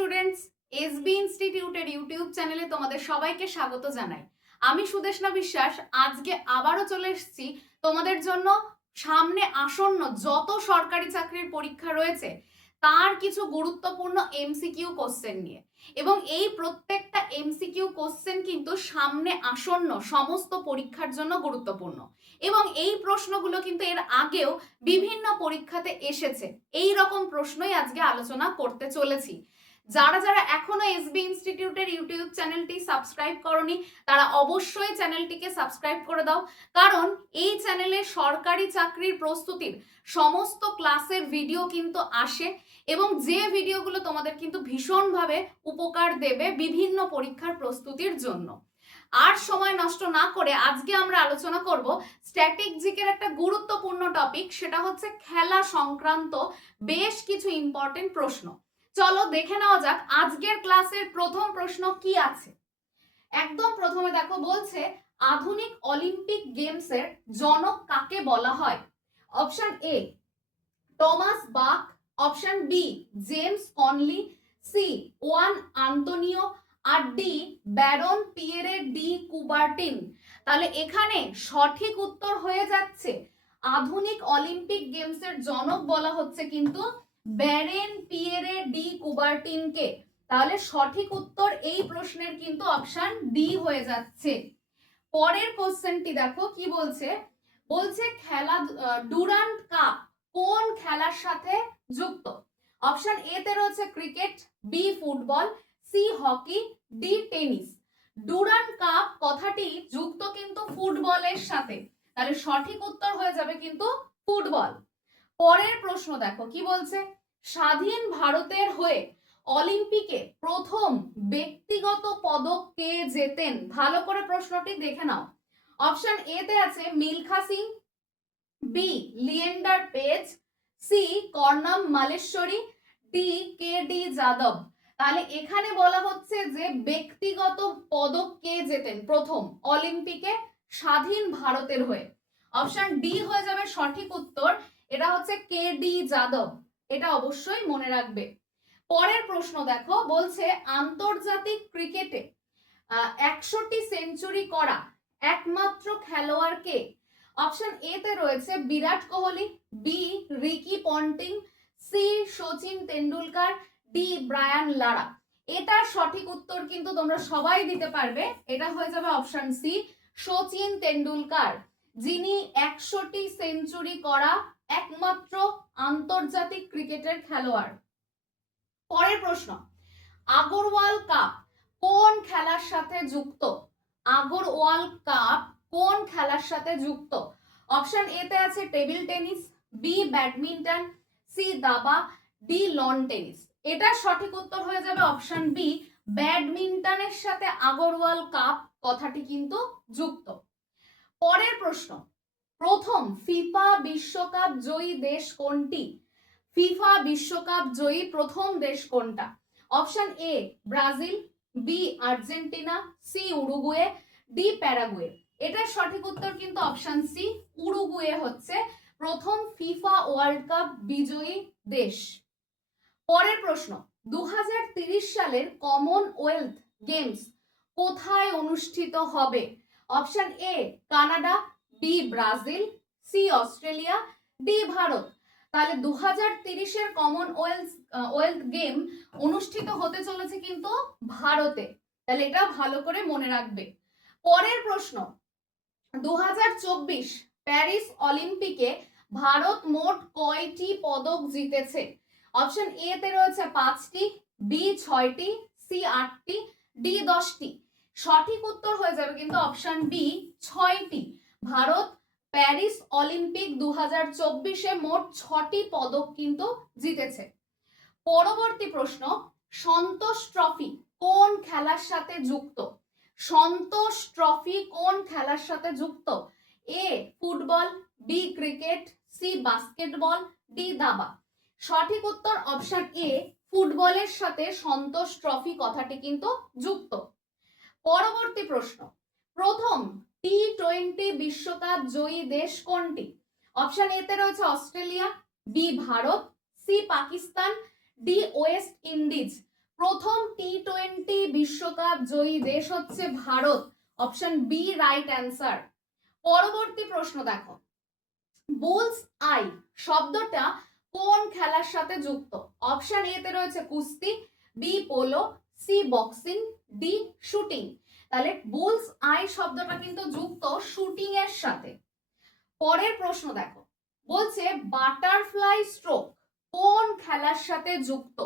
Students, SB ইনস্টিটিউটের YouTube চ্যানেলে তোমাদের সবাইকে স্বাগত জানাই। আমি সুদেশনা বিশ্বাস আজকে আবারও চলে এসেছি তোমাদের জন্য সামনে আসন্ন যত সরকারি চাকরির পরীক্ষা রয়েছে তার কিছু গুরুত্বপূর্ণ এমসিকিউ কোশ্চেন নিয়ে। এবং এই প্রত্যেকটা এমসিকিউ কোশ্চেন কিন্তু সামনে আসন্ন সমস্ত পরীক্ষার জন্য গুরুত্বপূর্ণ এবং এই প্রশ্নগুলো কিন্তু এর আগেও বিভিন্ন পরীক্ষাতে এসেছে। এই রকম প্রশ্নই আজকে আলোচনা করতে চলেছি। যারা যারা এখনো এসবি ইনস্টিটিউটের ইউটিউব চ্যানেলটি সাবস্ক্রাইব করনি তারা অবশ্যই চ্যানেলটিকে সাবস্ক্রাইব করে দাও, কারণ এই চ্যানেলে সরকারি চাকরির প্রস্তুতির সমস্ত ক্লাসের ভিডিও কিন্তু আসে এবং যে ভিডিওগুলো তোমাদের কিন্তু ভীষণভাবে উপকার দেবে বিভিন্ন পরীক্ষার প্রস্তুতির জন্য। আর সময় নষ্ট না করে আজকে আমরা আলোচনা করব স্ট্যাটিক জিকের একটা গুরুত্বপূর্ণ টপিক, সেটা হচ্ছে খেলা সংক্রান্ত বেশ কিছু ইম্পর্টেন্ট প্রশ্ন। চলো দেখে নেওয়া যাক আজকের ক্লাসের প্রথম প্রশ্ন কি আছে। একদম প্রথমে দেখো বলছে আধুনিক অলিম্পিক গেমসের জনক কাকে বলা হয়? Option A Thomas Bach, option B James Connolly, C Juan Antonio, আর D Baron Pierre de Coubertin. তাহলে এখানে সঠিক উত্তর হয়ে যাচ্ছে আধুনিক অলিম্পিক গেমসের জনক বলা হচ্ছে কিন্তু ব্যারেন পিয়েরে ডি কুবার্টিনকে। তাহলে সঠিক উত্তর এই প্রশ্নের কিন্তু অপশন ডি হয়ে যাচ্ছে। পরের কোশ্চেনটি দেখো কি বলছে, বলছে খেলা ডুরান্ট কাপ কোন খেলার সাথে যুক্ত? অপশন এ তে রয়েছে cricket, B football, C hockey, D tennis. Durand Cup কথাটি যুক্ত কিন্তু ফুটবলের সাথে, তাহলে সঠিক উত্তর হয়ে যাবে কিন্তু ফুটবল। পরের প্রশ্ন দেখো কি বলছে, স্বাধীন ভারতের হয়ে অলিম্পিকে প্রথম ব্যক্তিগত পদক কে জেতেন? ভালো করে প্রশ্নটি দেখে নাও। অপশন এ তে আছে Milkha Singh, B Leander Paes, C Karnam Malleswari, D K D যাদব। তাহলে এখানে বলা হচ্ছে যে ব্যক্তিগত পদক কে জেতেন প্রথম অলিম্পিকে স্বাধীন ভারতের হয়ে। অপশন ডি হয়ে যাবে সঠিক উত্তর, এটা হচ্ছে কে ডি যাদব, এটা অবশ্যই মনে রাখবে। পরের প্রশ্ন দেখো বলছে আন্তর্জাতিক ক্রিকেটে 100টি সেঞ্চুরি করা একমাত্র খেলোয়াড় কে? অপশন এ তে রয়েছে Virat Kohli, B Ricky Ponting, C Sachin Tendulkar, D Brian Lara. এটার সঠিক উত্তর কিন্তু তোমরা সবাই দিতে পারবে, এটা হয়ে যাবে অপশন সি সচিন তেন্ডুলকার, যিনি 100টি সেঞ্চুরি করা একমাত্র আন্তর্জাতিক ক্রিকেটের খেলোয়াড়। পরের প্রশ্ন আগরওয়াল কাপ কোন খেলার সাথে যুক্ত? আগরওয়াল কাপ কোন খেলার সাথে যুক্ত? অপশন এ তে আছে table tennis, B badminton, C দাবা, ডি লন টেনিস। এটা সঠিক উত্তর হয়ে যাবে অপশন বি ব্যাডমিন্টনের সাথে আগরওয়াল কাপ কথাটি কিন্তু যুক্ত। পরের প্রশ্ন প্রথম ফিফা বিশ্বকাপ জয়ী দেশ কোনটি? ফিফা বিশ্বকাপ জয়ী প্রথম দেশ কোনটা? Option A Brazil, B Argentina, C Uruguay, D Paraguay. এটার সঠিক উত্তর কিন্তু অপশন সি উরুগুয়ে হচ্ছে প্রথম ফিফা ওয়ার্ল্ড কাপ বিজয়ী দেশ। পরের প্রশ্ন 2030 সালের কমনওয়েলথ গেমস কোথায় অনুষ্ঠিত হবে? Option A Canada, B Brazil, C Australia, D Bharat. তাহলে 2030 এর কমনওয়েলথ গেম অনুষ্ঠিত হতে চলেছে কিন্তু ভারতে, তাহলে এটা ভালো করে মনে রাখবে। পরের প্রশ্ন 2024 প্যারিস অলিম্পিকে ভারত মোট কয়টি পদক জিতেছে? অপশন এ তে রয়েছে 5টি, বি 6টি, সি 8টি, ডি 10টি। সঠিক উত্তর হয়ে যাবে কিন্তু অপশন বি 6টি। ভারত প্যারিস অলিম্পিক 2024-এ মোট 6টি পদক কিন্তু জিতেছে। পরবর্তী প্রশ্ন সন্তোষ ট্রফি কোন খেলার সাথে যুক্ত? সন্তোষ ট্রফি কোন খেলার সাথে যুক্ত? A football, B cricket, C basketball, D দাবা। সঠিক উত্তর অপশন এ ফুটবলের সাথে সন্তোষ ট্রফি কথাটি কিন্তু যুক্ত। পরবর্তী প্রশ্ন প্রথম টি20 বিশ্বকাপ জয়ী দেশ কোনটি? অপশন এ তে রয়েছে Australia, B Bharat, C Pakistan, D West Indies. প্রথম টি20 বিশ্বকাপ জয়ী দেশ হচ্ছে Bharat, option B right answer. পরবর্তী প্রশ্ন দেখো, বুলস আই শব্দটা কোন খেলার সাথে যুক্ত? অপশন এ তে রয়েছে কুস্তি, B polo, C boxing, D shooting. তাহলে বুলস আই শব্দটা কিন্তু যুক্ত শুটিং এর সাথে। পরের প্রশ্ন দেখো, বলছে বাটারফ্লাই স্ট্রোক কোন খেলার সাথে যুক্ত?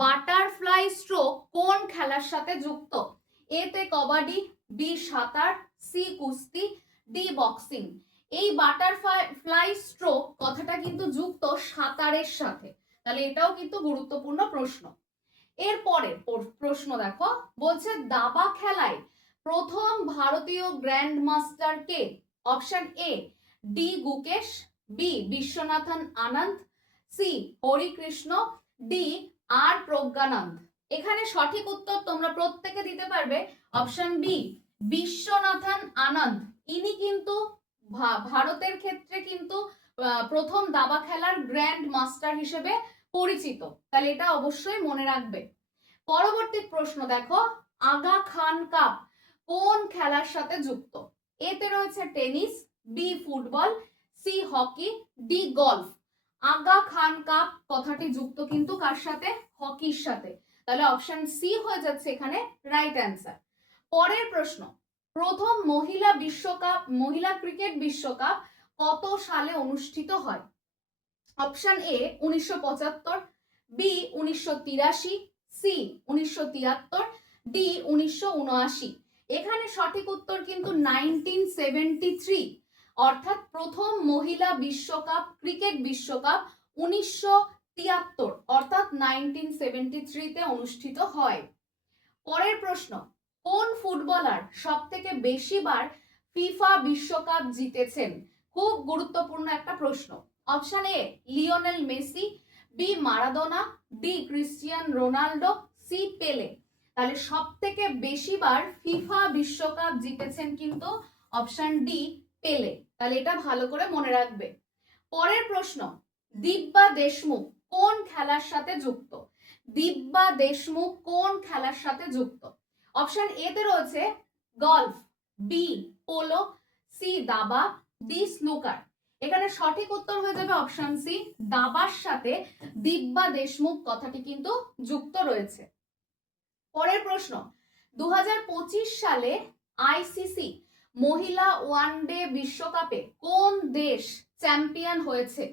বাটারফ্লাই স্ট্রোক কোন খেলার সাথে যুক্ত? এ তে কবাডি, বি সাঁতার, সি কুস্তি, ডি বক্সিং। এই বাটারফ্লাই স্ট্রোক কথাটা কিন্তু যুক্ত সাঁতারের সাথে। তাহলে এটাও কিন্তু গুরুত্বপূর্ণ প্রশ্ন। এরপরে প্রশ্ন দেখো, বলছে দাবা খেলায় প্রথম ভারতীয় গ্র্যান্ড মাস্টার কে? Option A D Gukesh, B Viswanathan Anand, C Harikrishna, D R Praggnanandhaa. এখানে সঠিক উত্তর তোমরা প্রত্যেকে দিতে পারবে অপশন বি বিশ্বনাথন আনন্দ। ইনি কিন্তু ভারতের ক্ষেত্রে কিন্তু প্রথম দাবা খেলার গ্র্যান্ড মাস্টার হিসেবে পরিচিত। তাহলে এটা অবশ্যই মনে রাখবে। পরবর্তী প্রশ্ন দেখো, আগা খান কাপ কোন খেলার সাথে যুক্ত? এতে রয়েছে tennis, B football, C hockey, D golf. Aga Khan Cup কথাটি যুক্ত কিন্তু কার সাথে? হকির সাথে। তাহলে অপশন সি হয়ে যাচ্ছে এখানে রাইট অ্যান্সার। পরের প্রশ্ন, প্রথম মহিলা ক্রিকেট বিশ্বকাপ কত সালে অনুষ্ঠিত হয়? Option A 1975, B 1983, C 1973, D 1979। এখানে সঠিক উত্তর কিন্তু 1973, অর্থাৎ প্রথম মহিলা ক্রিকেট বিশ্বকাপ 1973 অর্থাৎ 1973 তে অনুষ্ঠিত হয়। পরের প্রশ্ন, কোন ফুটবলার সবথেকে বেশিবার ফিফা বিশ্বকাপ জিতেছেন? খুব গুরুত্বপূর্ণ একটা প্রশ্ন। Option A Lionel Messi, B Maradona, D Cristiano Ronaldo, C Pele. তাহলে সবথেকে বেশিবার ফিফা বিশ্বকাপ জিতেছেন কিন্তু অপশন ডি পেলে। তাহলে এটা ভালো করে মনে রাখবে। পরের প্রশ্ন, দিব্যা দেশমুখ কোন খেলার সাথে যুক্ত? দিব্যা দেশমুখ কোন খেলার সাথে যুক্ত? অপশন এ তে রয়েছে গলফ, বি পোলো, সি দাবা, ডি স্নুকার। এখানে সঠিক উত্তর হয়ে যাবে অপশন সি, দাবার সাথে দিব্যা দেশমুখ কথাটি কিন্তু যুক্ত রয়েছে। পরের প্রশ্ন, 2025 সালে আইসিসি মহিলা ওয়ানডে বিশ্বকাপে কোন দেশ চ্যাম্পিয়ন হয়েছে?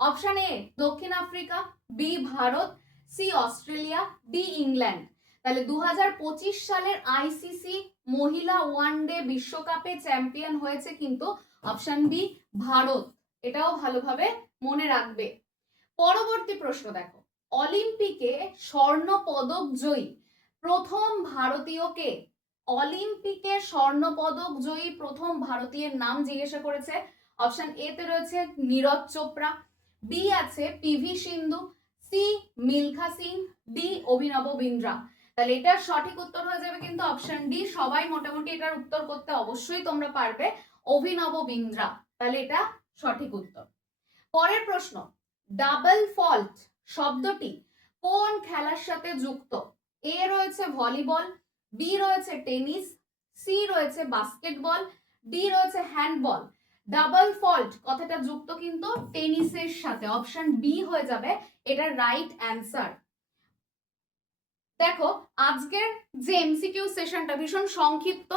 অপশন এ দক্ষিণ Africa, B Bharat, C Australia, D England. তাহলে 2025 সালের আইসিসি মহিলা ওয়ানডে বিশ্বকাপে চ্যাম্পিয়ন হয়েছে কিন্তু অপশন বি ভারত। এটাও ভালোভাবে মনে রাখবে। পরবর্তী প্রশ্ন দেখো, অলিম্পিকে স্বর্ণ পদক জয়ী প্রথম ভারতীয় কে? অলিম্পিকে স্বর্ণ পদক জয়ী প্রথম ভারতীয়ের নাম জিজ্ঞাসা করেছে। অপশন এ তে রয়েছে নীরজ চোপড়া, বি আছে পিভি সিন্ধু, সি মিলখা সিং, ডি অভিনব বিন্দ্রা। তাহলে এটার সঠিক উত্তর হয়ে যাবে কিন্তু অপশন ডি। সবাই মোটামুটি এটার উত্তর করতে অবশ্যই তোমরা পারবে, অভিনব বিন্দ্রা। তাহলে এটা সঠিক উত্তর। পরের প্রশ্ন, ডাবল ফল্ট শব্দটি কোন খেলার সাথে যুক্ত? এ রয়েছে ভলিবল, বি রয়েছে টেনিস, সি রয়েছে বাস্কেটবল, ডি রয়েছে হ্যান্ডবল। ডাবল ফল্ট কথাটা যুক্ত কিন্তু টেনিসের সাথে। অপশন বি হয়ে যাবে এটা রাইট অ্যান্সার। দেখো, আজকের যে এমসিকিউ সেশনটা ভীষণ সংক্ষিপ্ত।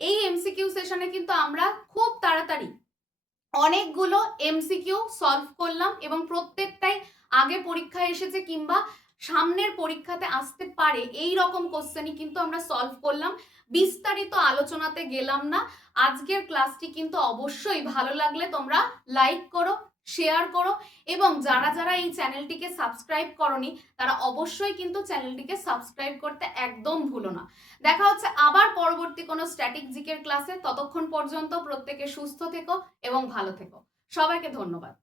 এই এমসিকিউ সেশনে কিন্তু আমরা খুব তাড়াতাড়ি অনেকগুলো এমসিকিউ সলভ করলাম এবং প্রত্যেকটাই আগে পরীক্ষায় এসেছে কিংবা সামনের পরীক্ষাতে আসতে পারে এই রকম কোশ্চেনই কিন্তু আমরা সলভ করলাম। বিস্তারিত আলোচনাতে গেলাম না। আজকের ক্লাসটি কিন্তু অবশ্যই ভালো লাগলে তোমরা লাইক করো, শেয়ার করো এবং যারা যারা এই চ্যানেলটিকে সাবস্ক্রাইব করনি তারা অবশ্যই কিন্তু চ্যানেলটিকে সাবস্ক্রাইব করতে একদম ভুলো না। দেখা হচ্ছে আবার পরবর্তী কোনো স্ট্যাটিক জিকের ক্লাসে। ততক্ষণ পর্যন্ত প্রত্যেকে সুস্থ থেকো এবং ভালো থেকো। সবাইকে ধন্যবাদ।